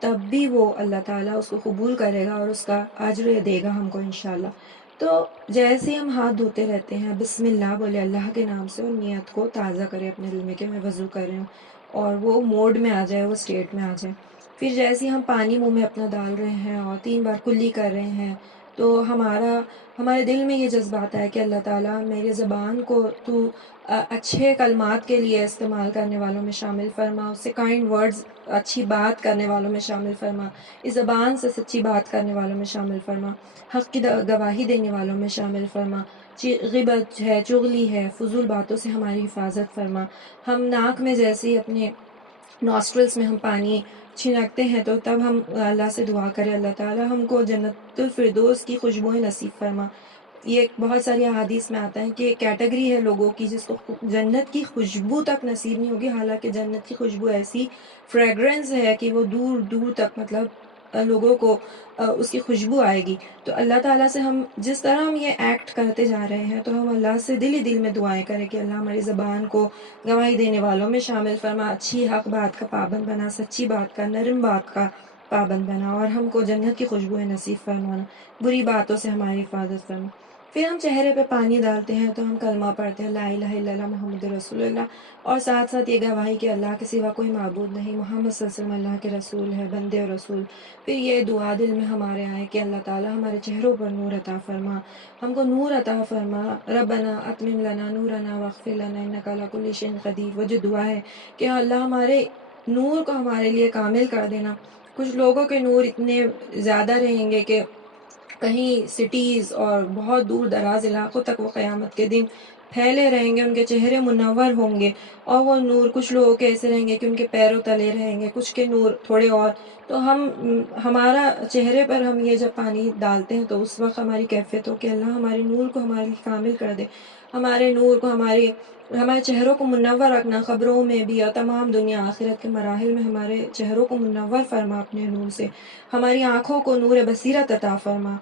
تب بھی وہ اللہ تعالیٰ اس کو قبول کرے گا اور اس کا اجر دے گا ہم کو انشاءاللہ۔ تو جیسے ہم ہاتھ دھوتے رہتے ہیں، بسم اللہ بولے اللہ کے نام سے، اور نیت کو تازہ کرے اپنے دل میں کہ میں وضو کر رہی ہوں، اور وہ موڈ میں آ جائے، وہ اسٹیٹ میں آ جائے۔ پھر جیسے ہم پانی منہ میں اپنا ڈال رہے ہیں اور 3 بار کلی کر رہے ہیں، تو ہمارے دل میں یہ جذبات ہے کہ اللہ تعالیٰ میری زبان کو تو اچھے کلمات کے لیے استعمال کرنے والوں میں شامل فرما، اس سے کائنڈ ورڈز، اچھی بات کرنے والوں میں شامل فرما، اس زبان سے سچی بات کرنے والوں میں شامل فرما، حق کی گواہی دینے والوں میں شامل فرما، غیبت ہے، چغلی ہے، فضول باتوں سے ہماری حفاظت فرما۔ ہم ناک میں جیسے ہی اپنے نوسٹرلز میں ہم پانی چھنکتے ہیں تو تب ہم اللہ سے دعا کریں اللہ تعالیٰ ہم کو جنت الفردوس کی خوشبوئیں نصیب فرما۔ یہ بہت ساری احادیث میں آتا ہے کہ ایک کیٹیگری ہے لوگوں کی جس کو جنت کی خوشبو تک نصیب نہیں ہوگی، حالانکہ جنت کی خوشبو ایسی فریگرنس ہے کہ وہ دور دور تک مطلب لوگوں کو اس کی خوشبو آئے گی۔ تو اللہ تعالیٰ سے ہم جس طرح ہم یہ ایکٹ کرتے جا رہے ہیں تو ہم اللہ سے دل ہی دل میں دعائیں کریں کہ اللہ ہماری زبان کو گواہی دینے والوں میں شامل فرما، اچھی حق بات کا پابند بنا، سچی بات کا، نرم بات کا پابند بنا، اور ہم کو جنت کی خوشبوئیں نصیب فرمانا، بری باتوں سے ہماری حفاظت فرما۔ پھر ہم چہرے پہ پانی ڈالتے ہیں تو ہم کلمہ پڑھتے ہیں لا الہ الا اللہ محمد رسول اللہ، اور ساتھ ساتھ یہ گواہی کہ اللہ کے سوا کوئی معبود نہیں، محمد صلی اللہ علیہ وسلم اللہ کے رسول ہے، بندے اور رسول۔ پھر یہ دعا دل میں ہمارے آئے کہ اللہ تعالیٰ ہمارے چہروں پر نور عطا فرما، ہم کو نور عطا فرما، ربنا اتمم لنا نورنا واغفر لنا انک علی کل شیء قدیر۔ وہ جو دعا ہے کہ اللہ ہمارے نور کو ہمارے لیے کامل کر دینا۔ کچھ لوگوں کے نور اتنے زیادہ رہیں گے کہ کہیں سٹیز اور بہت دور دراز علاقوں تک وہ قیامت کے دن پھیلے رہیں گے، ان کے چہرے منور ہوں گے، اور وہ نور کچھ لوگوں کے ایسے رہیں گے کہ ان کے پیروں تلے رہیں گے، کچھ کے نور تھوڑے اور۔ تو ہمارا چہرے پر ہم یہ جب پانی ڈالتے ہیں تو اس وقت ہماری کیفیت ہو کہ اللہ ہمارے نور کو ہمارے لیے کامل کر دے، ہمارے نور کو ہمارے چہروں کو منور رکھنا، خبروں میں بھی اور تمام دنیا آخرت کے مراحل میں ہمارے چہروں کو منور فرما اپنے نور سے، ہماری آنکھوں کو نور بصیرت عطا فرما،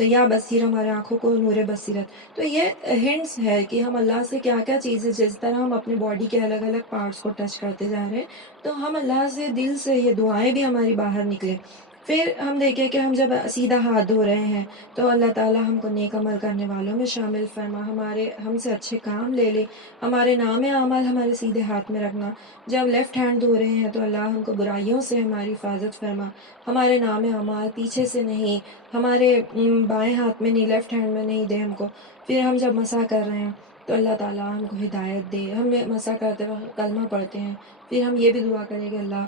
یا بصیر ہمارے آنکھوں کو نور بصیرت۔ تو یہ ہنٹس ہے کہ ہم اللہ سے کیا کیا چیزیں، جس طرح ہم اپنے باڈی کے الگ الگ پارٹس کو ٹچ کرتے جا رہے ہیں تو ہم اللہ سے دل سے یہ دعائیں بھی ہماری باہر نکلیں۔ پھر ہم دیکھیں کہ ہم جب سیدھا ہاتھ دھو رہے ہیں تو اللہ تعالیٰ ہم کو نیک عمل کرنے والوں میں شامل فرما، ہم سے اچھے کام لے لے، ہمارے نام اعمال ہمارے سیدھے ہاتھ میں رکھنا۔ جب لیفٹ ہینڈ دھو رہے ہیں تو اللہ ہم کو برائیوں سے ہماری حفاظت فرما، ہمارے نام اعمال پیچھے سے نہیں، ہمارے بائیں ہاتھ میں نہیں، لیفٹ ہینڈ میں نہیں دے ہم کو۔ پھر ہم جب مسح کر رہے ہیں تو اللہ تعالیٰ ہم کو ہدایت دے، ہم مسح کرتے وقت کلمہ پڑھتے ہیں، پھر ہم یہ بھی دعا کریں کہ اللہ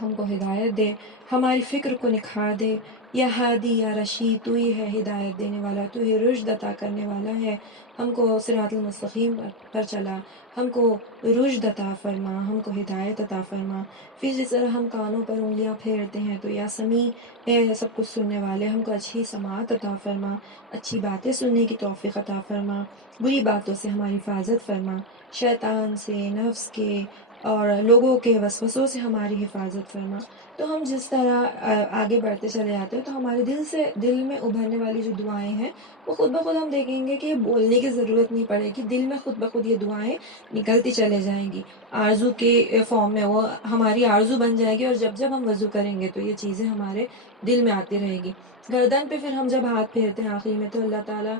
ہم کو ہدایت دے، ہماری فکر کو نکھار دے، یا ہادی یا رشید، تو ہی ہے ہدایت دینے والا، تو ہی رشد عطا کرنے والا ہے، ہم کو صراط المستقیم پر چلا، ہم کو رشد عطا فرما، ہم کو ہدایت عطا فرما۔ پھر جس طرح ہم کانوں پر انگلیاں پھیرتے ہیں تو یا سمیع ہے سب کچھ سننے والے، ہم کو اچھی سماعت عطا فرما، اچھی باتیں سننے کی توفیق عطا فرما، بری باتوں سے ہماری حفاظت فرما، شیطان سے، نفس کے اور لوگوں کے وسوسوں سے ہماری حفاظت فرما۔ تو ہم جس طرح آگے بڑھتے چلے جاتے ہیں تو ہمارے دل میں ابھرنے والی جو دعائیں ہیں وہ خود بخود ہم دیکھیں گے کہ بولنے کی ضرورت نہیں پڑے گی، دل میں خود بخود یہ دعائیں نکلتی چلے جائیں گی، آرزو کے فارم میں وہ ہماری آرزو بن جائے گی، اور جب جب ہم وضو کریں گے تو یہ چیزیں ہمارے دل میں آتی رہے گی۔ گردن پہ پھر ہم جب ہاتھ پھیرتے ہیں آخری میں تو اللہ تعالیٰ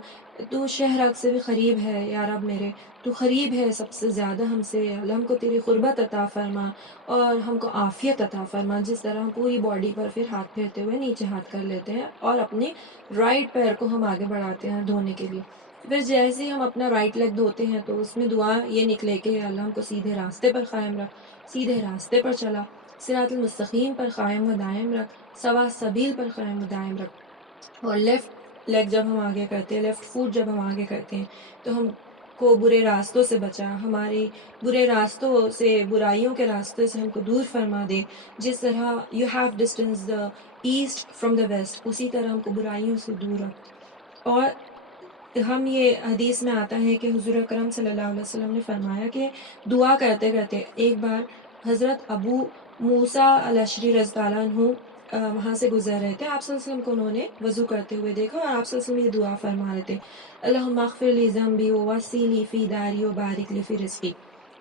تو شہرک سے بھی قریب ہے یا رب میرے، تو قریب ہے سب سے زیادہ ہم سے، اللہ ہم کو تیری قربت عطا فرما اور ہم کو عافیت عطا فرما۔ جس طرح ہم پوری باڈی پر پھر ہاتھ پھیرتے ہوئے نیچے ہاتھ کر لیتے ہیں اور اپنے رائٹ پیر کو ہم آگے بڑھاتے ہیں دھونے کے لیے۔ پھر جیسے ہی ہم اپنا رائٹ لیگ دھوتے ہیں تو اس میں دعا یہ نکلے کہ اللہ ہم کو سیدھے راستے پر قائم رکھ، سیدھے راستے پر چلا، صراط المستقیم پر قائم و دائم رکھ، سوا سبیل پر قائم و دائم رکھ۔ اور لیفٹ لیگ جب ہم آگے کرتے ہیں، لیفٹ فوٹ جب ہم آگے کرتے ہیں تو ہم کو برے راستوں سے بچا، ہماری برے راستوں سے، برائیوں کے راستے سے ہم کو دور فرما دے۔ جس طرح you have distance the east from the west, اسی طرح ہم کو برائیوں سے دور رکھ۔ اور ہم یہ حدیث میں آتا ہے کہ حضور اکرم صلی اللہ علیہ وسلم نے فرمایا کہ دعا کرتے کرتے ایک بار حضرت ابو موسیٰ الاشعری رضی اللہ عنہ وہاں سے گزر رہے تھے، آپ صلی اللہ علیہ وسلم کو انہوں نے وضو کرتے ہوئے دیکھا اور آپ صلی اللہ علیہ وسلم یہ دعا فرما رہے تھے، اللہم اغفر لی ذنبی ووسع لی فی داری وبارک لی فی رزقی۔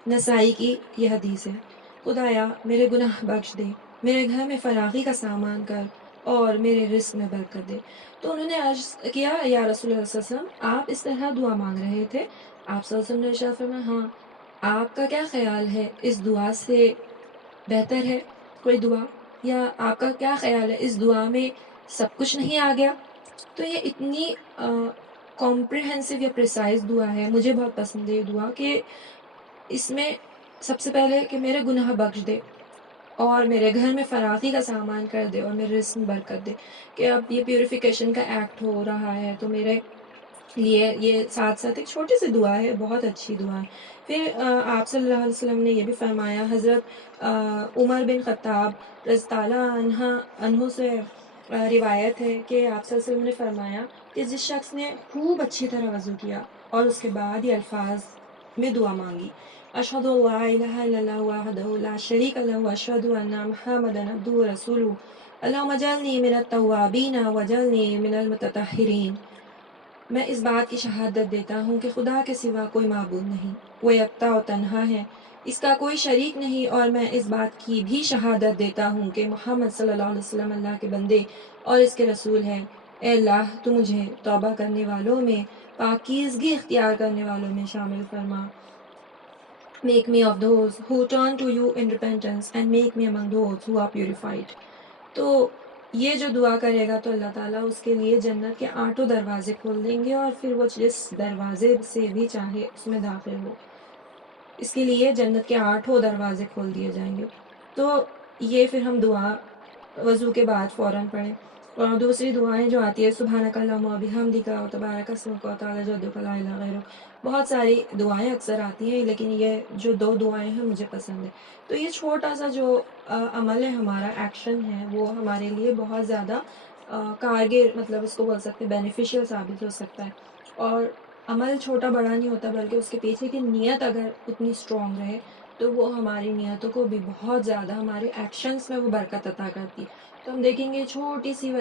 نسائی کی یہ حدیث ہے۔ خدایا میرے گناہ بخش دے، میرے گھر میں فراغی کا سامان کر اور میرے رزق میں برکت دے۔ تو انہوں نے عرض کیا یا رسول اللہ صلی اللہ علیہ وسلم آپ اس طرح دعا مانگ رہے تھے؟ آپ صلی اللہ علیہ وسلم نے ارشاد فرمایا ہاں، آپ کا کیا خیال ہے اس دعا سے بہتر ہے کوئی دعا، یا آپ کا کیا خیال ہے اس دعا میں سب کچھ نہیں آ گیا؟ تو یہ اتنی کمپریہنسو یا پریسائز دعا ہے، مجھے بہت پسند ہے یہ دعا، کہ اس میں سب سے پہلے کہ میرے گناہ بخش دے اور میرے گھر میں فراخی کا سامان کر دے اور میرے رزق میں برکت دے، کہ اب یہ پیوریفیکیشن کا ایکٹ ہو رہا ہے تو میرے لیے یہ ساتھ ساتھ ایک چھوٹی سی دعا ہے، بہت اچھی دعا ہے۔ پھر آپ صلی اللہ علیہ وسلم نے یہ بھی فرمایا، حضرت عمر بن خطاب رضی اللہ عنہ سے روایت ہے کہ آپ صلی اللہ علیہ وسلم نے فرمایا کہ جس شخص نے خوب اچھی طرح وضو کیا اور اس کے بعد یہ الفاظ میں دعا مانگی، اشہد ان لا الہ الا اللہ وحدہ لا شریک لہ واشہد ان محمدا عبدہ ورسولہ اللہم اجعلنی من التوابین واجعلنی من المتطہرین، میں اس بات کی شہادت دیتا ہوں کہ خدا کے سوا کوئی معبود نہیں، وہ یکتا و تنہا ہے، اس کا کوئی شریک نہیں، اور میں اس بات کی بھی شہادت دیتا ہوں کہ محمد صلی اللہ علیہ وسلم اللہ کے بندے اور اس کے رسول ہیں۔ اے اللہ تو مجھے توبہ کرنے والوں میں، پاکیزگی اختیار کرنے والوں میں شامل فرما۔ Make me of those who turn to you in repentance and make me among those who are purified۔ تو یہ جو دعا کرے گا تو اللہ تعالیٰ اس کے لیے جنت کے 8 دروازے کھول دیں گے، اور پھر وہ جس دروازے سے بھی چاہے اس میں داخل ہو، اس کے لیے جنت کے 8 دروازے کھول دیے جائیں گے۔ تو یہ پھر ہم دعا وضو کے بعد فوراً پڑھیں۔ اور دوسری دعائیں جو آتی ہے سبحانک اللہم و بحمدک و تبارک اسمک و تعالی جدک لا الہ غیرک، بہت ساری دعائیں اکثر آتی ہیں، لیکن یہ جو 2 دعائیں ہیں مجھے پسند ہیں۔ تو یہ چھوٹا سا جو عمل ہے، ہمارا ایکشن ہے، وہ ہمارے لیے بہت زیادہ کارگر، مطلب اس کو بول سکتے ہیں بینیفیشیل ثابت ہو سکتا ہے۔ اور عمل چھوٹا بڑا نہیں ہوتا، بلکہ اس کے پیچھے کی نیت اگر اتنی اسٹرانگ رہے تو وہ ہماری نیتوں کو بھی بہت زیادہ، ہمارے ایکشنز میں وہ برکت عطا کرتی ہے۔ تو ہم دیکھیں گے چھوٹی سی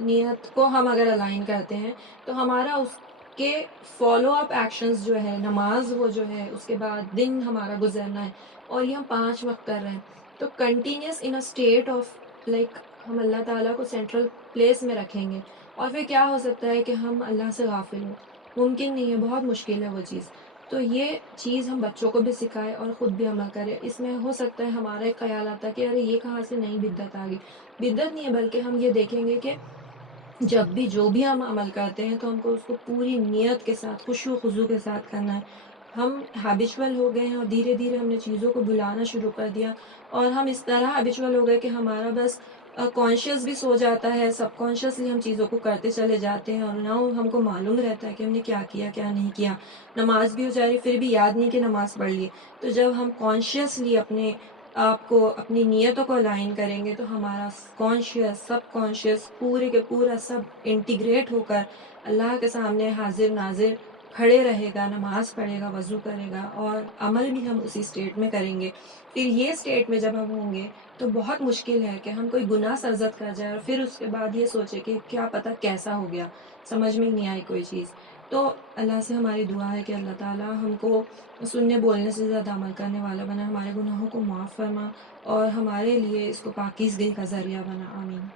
نیت کو ہم اگر الائن کرتے ہیں تو ہمارا اس کے فالو اپ ایکشنز جو ہے، نماز وہ جو ہے، اس کے بعد دن ہمارا گزرنا ہے، اور یہ ہم 5 وقت کر رہے ہیں، تو continuous in a state of like ہم اللہ تعالیٰ کو سینٹرل پلیس میں رکھیں گے، اور پھر کیا ہو سکتا ہے کہ ہم اللہ سے غافل ہوں، ممکن نہیں ہے، بہت مشکل ہے وہ چیز۔ تو یہ چیز ہم بچوں کو بھی سکھائے اور خود بھی عمل کرے۔ اس میں ہو سکتا ہے ہمارا ایک خیال آتا ہے کہ ارے یہ کہاں سے نئی بدعت آ گئی، بدعت نہیں ہے، بلکہ ہم یہ دیکھیں گے کہ جب بھی جو بھی ہم عمل کرتے ہیں تو ہم کو اس کو پوری نیت کے ساتھ، خشوع و خضوع کے ساتھ کرنا ہے۔ ہم ہیبچول ہو گئے ہیں اور دھیرے دھیرے ہم نے چیزوں کو بھلانا شروع کر دیا، اور ہم اس طرح ہیبچول ہو گئے کہ ہمارا بس کانشیس بھی سو جاتا ہے، سب کانشیسلی ہم چیزوں کو کرتے چلے جاتے ہیں، اور نہ ہم کو معلوم رہتا ہے کہ ہم نے کیا کیا کیا نہیں کیا۔ نماز بھی ہو جا رہی، پھر بھی یاد نہیں کہ نماز پڑھ لی۔ تو جب ہم کانشیسلی اپنے آپ کو، اپنی نیتوں کو الائن کریں گے تو ہمارا کانشیس، سب کانشیس، پورے کے پورا سب انٹیگریٹ ہو کر اللہ کے سامنے حاضر ناظر کھڑے رہے گا، نماز پڑھے گا، وضو کرے گا، اور عمل بھی ہم اسی اسٹیٹ میں کریں گے۔ پھر یہ اسٹیٹ میں جب ہم ہوں گے تو بہت مشکل ہے کہ ہم کوئی گناہ سرزد کر جائے اور پھر اس کے بعد یہ سوچے کہ کیا پتہ کیسا ہو گیا، سمجھ میں ہی نہیں آئی کوئی چیز۔ تو اللہ سے ہماری دعا ہے کہ اللہ تعالیٰ ہم کو سننے بولنے سے زیادہ عمل کرنے والا بنا، ہمارے گناہوں کو معاف فرما، اور ہمارے لیے اس کو پاکیزگی کا ذریعہ بنا۔ آمین۔